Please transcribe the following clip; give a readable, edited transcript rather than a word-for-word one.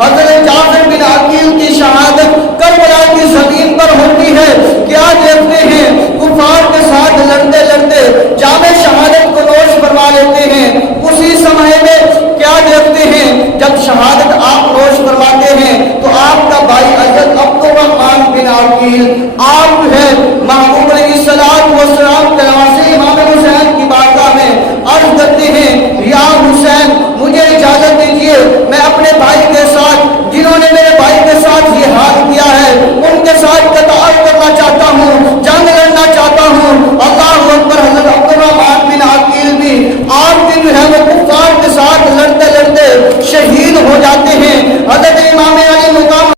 حضرت جعفر بن عقیل کی شہادت کربلا کی زمین پر ہوتی ہے. کیا دیکھتے ہیں کفار کے ساتھ لڑتے لڑتے جام شہادت کو نوش فرما لیتے ہیں. اسی سمے میں کیا دیکھتے ہیں جب شہادت آپ نوش فرماتے ہیں تو آپ کا بھائی حضرت عبد الرحمن بن عقیل آپ جو ہے محبوب علیہ الصلوۃ والسلام کے نواسے امام حسین کی بارگاہ میں عرض کرتے ہیں یا حسین مجھے اجازت دیجیے میں اپنے بھائی کے ساتھ جنہوں نے میرے بھائی کے ساتھ یہ حال کیا ہے ان کے ساتھ قطع